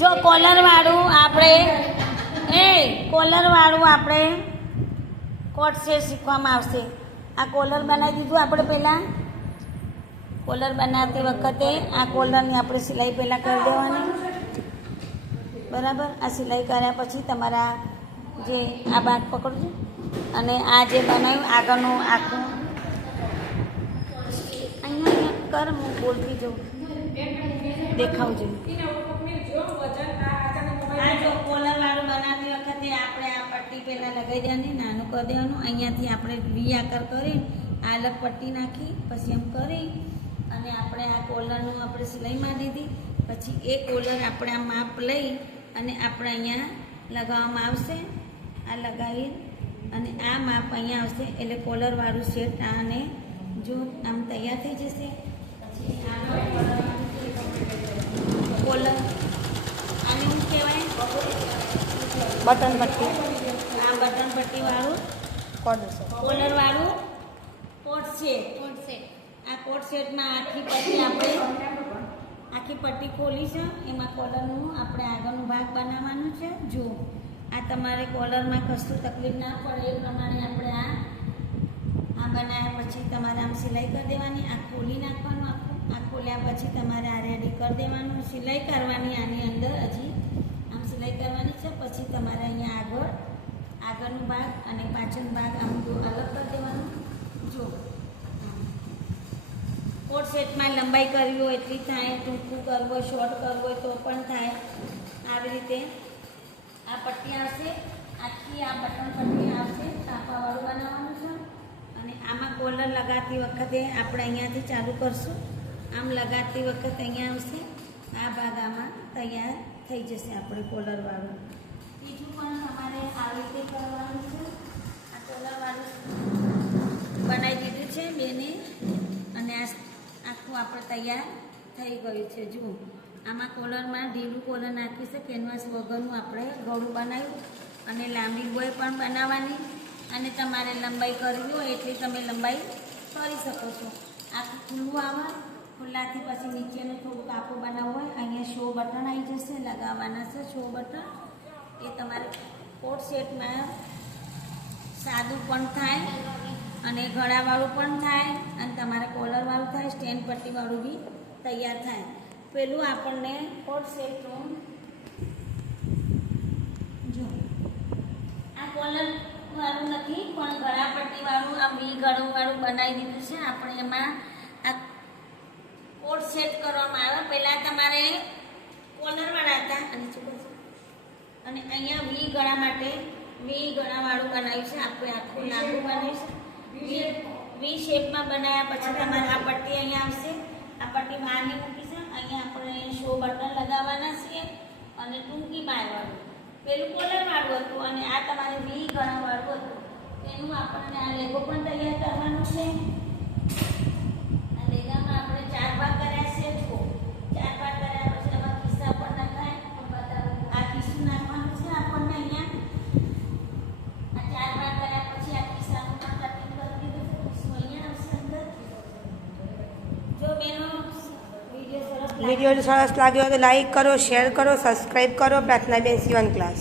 જો કોલરવાળું આપણે coat set શીખવામાં આવશે. આ કોલર બનાવી દીધું આપણે પહેલાં. કોલર બનાવતી વખતે આ કોલરની આપણે સિલાઈ પહેલાં કરી દેવાની. બરાબર. આ સિલાઈ કર્યા પછી તમારા જે આ ભાગ પકડજો અને આ જે બનાવ્યું આગળનું આખું અહીંયા કર, હું બોલતી જાઉં, દેખાવજો. આ જો કોલરવાળું બનાવતી વખતે આપણે આ પટ્ટી પહેલાં લગાવી દેવાની, નાનું કરી દેવાનું. અહીંયાથી આપણે વી આકાર કરી આ અલગ પટ્ટી નાખી પછી એમ કરી અને આપણે આ કોલરનું આપણે સિલાઈ મારી દીધી. પછી એ કોલર આપણે આ માપ લઈ અને આપણે અહીંયા લગાવવામાં આવશે. આ લગાવી અને આ માપ અહીંયા આવશે એટલે કોલરવાળું સેટ આને જો આમ તૈયાર થઈ જશે. પછી આનો કોલર આને શું કહેવાય? બટન પટ્ટી. આ બટન પટ્ટીવાળું કોલરવાળું કોટ સેટ. આ કોટ સેટમાં આખી પટ્ટી ખોલી છે. એમાં કોલરનું આપણે આગળનું ભાગ બનાવવાનું છે. જો આ તમારે કોલરમાં કશું તકલીફ ના પડે એ પ્રમાણે આપણે આ બનાવ્યા પછી તમારે આમ સિલાઈ કરી દેવાની. આ ખોલી નાખવાનું આખું. આ ખોલ્યા પછી તમારે આ રેડી કરી દેવાનું. સિલાઈ કરવાની આની અંદર હજી આમ સિલાઈ કરવાની છે. પછી તમારે અહીંયા આગળનું ભાગ અને પાછળનો ભાગ આમ અલગ કરી દેવાનું. જો કોટ સેટમાં લંબાઈ કરવી હોય એટલી થાય, ટૂંકું કરવું હોય, શોર્ટ કરવું હોય તો પણ થાય. આવી રીતે આ પટ્ટી આવશે, આખી આ બટન પટ્ટી આવશે. કાપાવાળું બનાવવાનું છે અને આમાં કોલર લગાવતી વખતે આપણે અહીંયાથી ચાલુ કરશું. આમ લગાવતી વખતે અહીંયા આવશે. આ ભાગ આમાં તૈયાર થઈ જશે આપણે કોલરવાળું. બીજું પણ તમારે આવી રીતે કરવાનું છે. આ કોલરવાળું બનાવી દીધું છે બેને અને આ આખું આપણે તૈયાર થઈ ગયું છે. જુઓ આમાં કોલરમાં ઢીલું કોલર નાખ્યું છે. કેનવાસ વગરનું આપણે ગળું બનાવ્યું અને લાંબી બોય પણ બનાવવાની અને તમારે લંબાઈ કરવી હોય એટલી તમે લંબાઈ કરી શકો છો. આખું ખુલ્લું આવે. ખુલ્લાથી પછી નીચેનું થોડું કાપું બનાવવું હોય અહીંયા શો બટન આવી જશે, લગાવવાના છે શો બટન. એ તમારે કોટ સેટમાં સાદું પણ થાય અને ગળાવાળું પણ થાય અને તમારે કોલરવાળું થાય, સ્ટેન્ડ પટ્ટીવાળું બી તૈયાર થાય. પેલું આપણને કોટ સેટનું જો આ કોલરવાળું નથી પણ ગળા પટ્ટીવાળું આ વી ગળુંવાળું બનાવી દીધું છે. આપણે એમાં આ કોટ સેટ કરવામાં આવે. પહેલાં તમારે કોલરવાળા હતા અને અહીંયા વી ગળા માટે વી ગળાવાળું બનાવ્યું છે. આપણે આખું લાંબુ બનાવીશું. વી શેપમાં બનાવ્યા પછી તમારે આ પટ્ટી અહીંયા આવશે. આ પટ્ટી બહારની મૂકી છે. અહીંયા આપણે શો બટન લગાવવાના છીએ અને ટૂંકી બાયવાળું. પેલું કોલરવાળું હતું અને આ તમારે વી ગળાવાળું હતું. તેનું આપણને આ લેગો પણ તૈયાર કરવાનું છે. આ લેગામાં આપણે 4 ભાગ કર્યા છે. જુઓ 4 ભાગ કર્યા પછી આમાં ખિસ્સા પણ નખાય. આ ખિસ્સું નાખવાનું છે આપણને અહીંયા. આ 4 ભાગ કર્યા પછી આ ખિસ્સાનું પણ કટિંગ કરી દીધું છે. ખિસ્સું અહીંયા આવશે અંદર. જો બેનો વિડીયો સરસ લાગ્યો તો લાઈક કરો, શેર કરો, સબસ્ક્રાઈબ કરો. પ્રાર્થના બેન સીવન ક્લાસ.